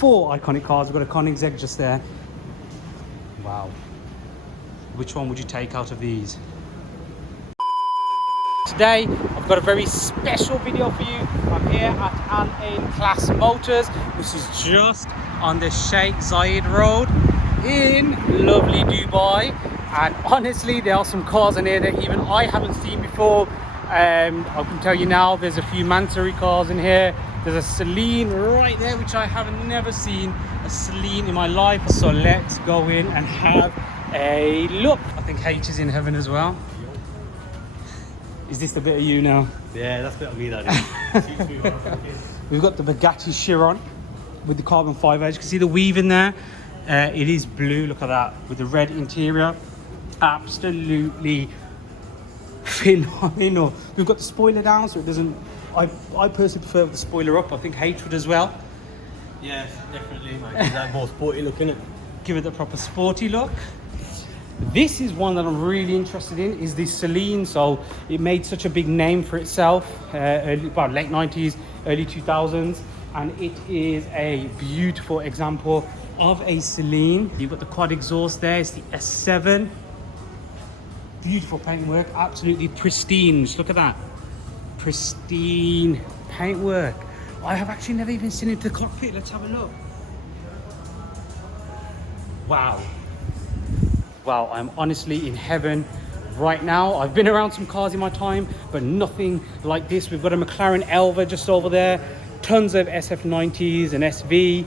4 iconic cars. We've got a Koenigsegg just there. Wow. Which one would you take out of these? Today, I've got a very special video for you. I'm here at Ain Class Motors, which is just on the Sheikh Zayed Road in lovely Dubai. And honestly, there are some cars in here that even I haven't seen before. I can tell you now, there's a few Mansory cars in here. There's a Celine right there, which I have never seen a Celine in my life. So let's go in and have a look. I think H is in heaven as well. Is this the bit of you now? Yeah, that's a bit of me, that is. We've got the Bugatti Chiron with the carbon fiber. As you can see the weave in there. It is blue, look at that, with the red interior. Absolutely phenomenal. We've got the spoiler down, so it doesn't... I personally prefer the spoiler up. I think H would as well. Yes, definitely, mate. Is that more sporty look, innit? Give it the proper sporty look. This is one that I'm really interested in, is this Celine. So it made such a big name for itself, about late 90s, early 2000s. And it is a beautiful example of a Celine. You've got the quad exhaust there, it's the S7. Beautiful paintwork, absolutely pristine. Just look at that. Pristine paintwork. I have actually never even seen into the cockpit. Let's have a look. Wow. Wow, I'm honestly in heaven right now. I've been around some cars in my time, but nothing like this. We've got a McClaren Elva just over there. Tons of SF90s and SV.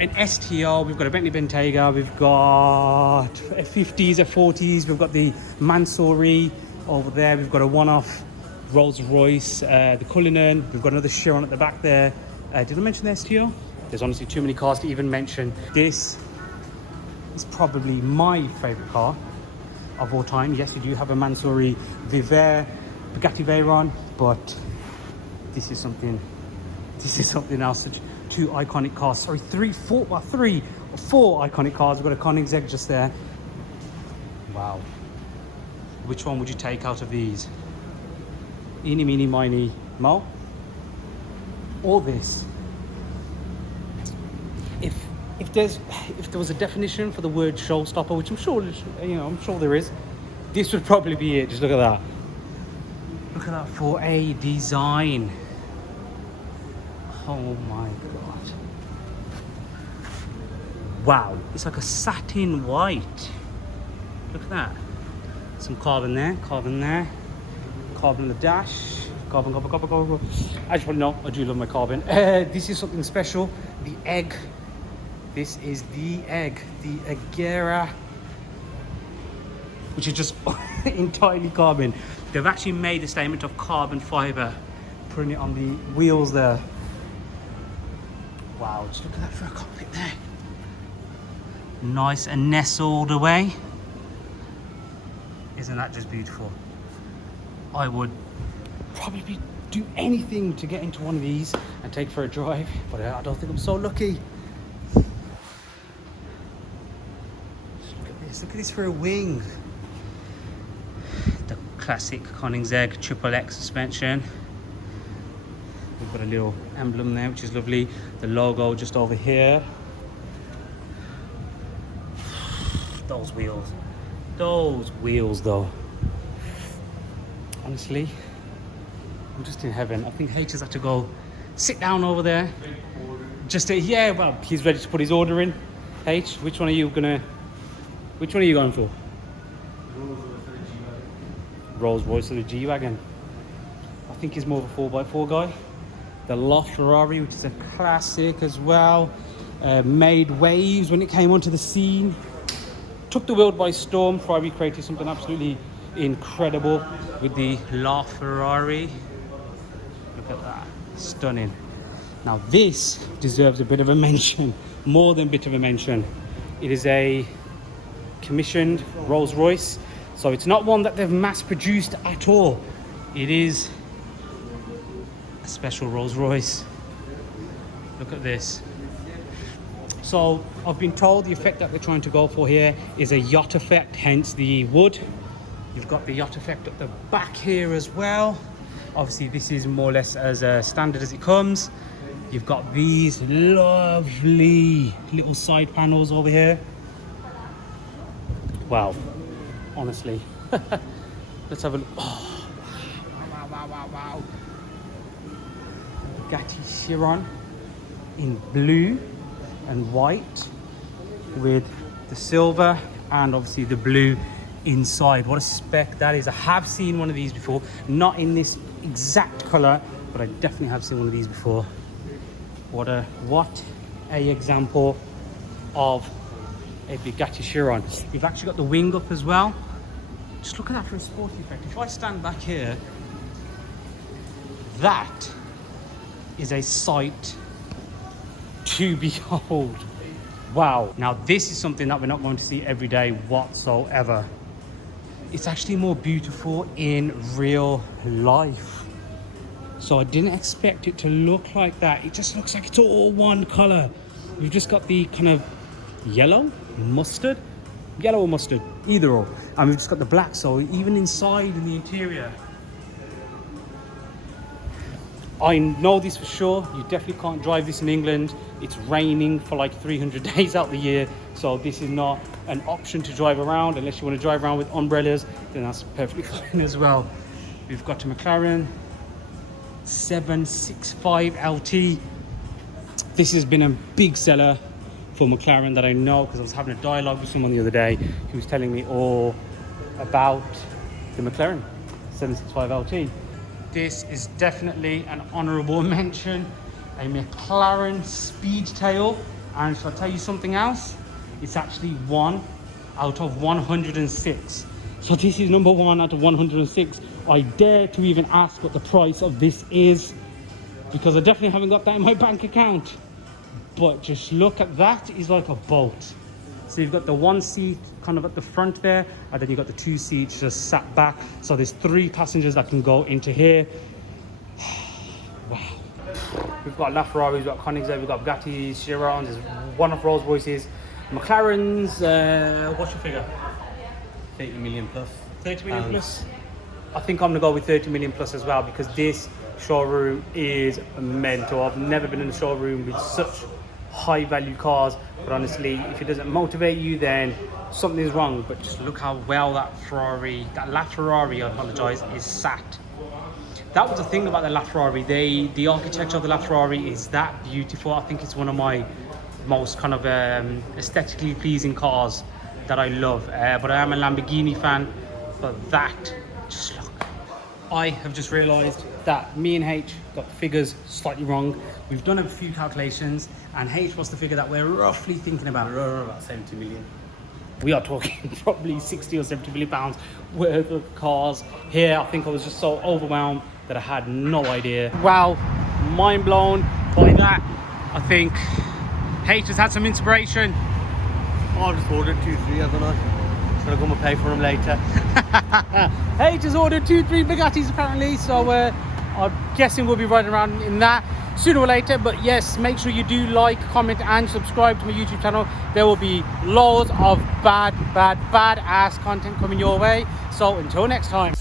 An STR, we've got a Bentley Bentayga, we've got a 50s, a 40s, we've got the Mansory over there, we've got a one-off Rolls Royce, the Cullinan, we've got another Chiron at the back there. Did I mention the STR? There's honestly too many cars to even mention. This is probably my favourite car of all time. Yes, we do have a Mansory Viver, Bugatti Veyron, but this is something else. Two iconic cars, sorry, four iconic cars. We've got a Koenigsegg just there. Wow. Which one would you take out of these? Eeny, meeny, miny, mo? Or this? If there was a definition for the word showstopper, which I'm sure there is, this would probably be it. Just look at that. Look at that for a design. Oh my god. Wow, it's like a satin white. Look at that. Some carbon there, carbon there. Carbon on the dash. Carbon. As you probably know, I do love my carbon. This is something special. The egg. This is the egg. The Agera. Which is just entirely carbon. They've actually made a statement of carbon fiber. Putting it on the wheels there. Wow, just look at that for a cockpit there. Nice and nestled away. Isn't that just beautiful? I would probably do anything to get into one of these and take for a drive, but I don't think I'm so lucky. Just look at this for a wing. The classic Koenigsegg XXX suspension. We've got a little emblem there, which is lovely. The logo just over here. Those wheels though. Honestly, I'm just in heaven. I think H has had to go sit down over there. Yeah, well, he's ready to put his order in. H, which one are you going for? Rolls Royce or the G-Wagon. I think he's more of a 4x4 guy. The Loft Ferrari, which is a classic as well. Made waves when it came onto the scene. Took the world by storm. Ferrari created something absolutely incredible with the Loft Ferrari. Look at that, stunning. Now this deserves a bit of a mention, more than a bit of a mention. It is a commissioned Rolls Royce. So it's not one that they've mass produced at all. It is a special Rolls Royce. Look at this. So I've been told the effect that they're trying to go for here is a yacht effect, hence the wood. You've got the yacht effect at the back here as well. Obviously this is more or less as standard as it comes. You've got these lovely little side panels over here. Wow, honestly. Let's have a look. Oh, wow. Bugatti Chiron in blue and white with the silver and obviously the blue inside. What a spec that is. I have seen one of these before, not in this exact color, but I definitely have seen one of these before. What a example of a Bugatti Chiron. You've actually got the wing up as well. Just look at that for a sporty effect. If I stand back here, that is a sight to behold. Wow. Now this is something that we're not going to see every day whatsoever. It's actually more beautiful in real life. So I didn't expect it to look like that. It just looks like it's all one color. We've just got the kind of yellow or mustard, either or. And we've just got the black, so even inside in the interior. I know this for sure, you definitely can't drive this in England. It's raining for like 300 days out the year, so this is not an option to drive around. Unless you want to drive around with umbrellas, then that's perfectly fine as well. We've got a McClaren 765 LT. This has been a big seller for McClaren that I know, because I was having a dialogue with someone the other day who was telling me all about the McClaren 765 LT. This is definitely an honourable mention, a McClaren Speedtail. And shall I tell you something else? It's actually 1 out of 106. So this is number 1 out of 106. I dare to even ask what the price of this is, because I definitely haven't got that in my bank account. But just look at that, it's like a boat. So you've got the one seat kind of at the front there, and then you've got the 2 seats just sat back. So there's 3 passengers that can go into here. Wow. We've got LaFerraris, we've got Koenigsegg, we've got Bugattis, Chirons, there's one of Rolls Royces, McLarens. What's your figure? 30 million plus. 30 million plus? I think I'm gonna go with 30 million plus as well, because this showroom is mental. I've never been in a showroom with such high value cars, but honestly, if it doesn't motivate you, then something is wrong. But just look how well that LaFerrari, I apologize, is sat. That was the thing about the LaFerrari. The architecture of the LaFerrari is that beautiful. I think it's one of my most kind of aesthetically pleasing cars that I love. But I am a Lamborghini fan, but that, just look. I have just realized that me and H got the figures slightly wrong. We've done a few calculations, and H, what's the figure that we're roughly thinking about? We're about 70 million. We are talking probably 60 or 70 million pounds worth of cars here. I think I was just so overwhelmed that I had no idea. Wow, mind blown by that. I think H has had some inspiration. I've just ordered 2, 3, haven't I? Gonna go and pay for them later. H has ordered 2, 3 Bugattis apparently, so I'm guessing we'll be riding around in that sooner or later. But yes, make sure you do like, comment and subscribe to my YouTube channel. There will be loads of badass content coming your way. So until next time.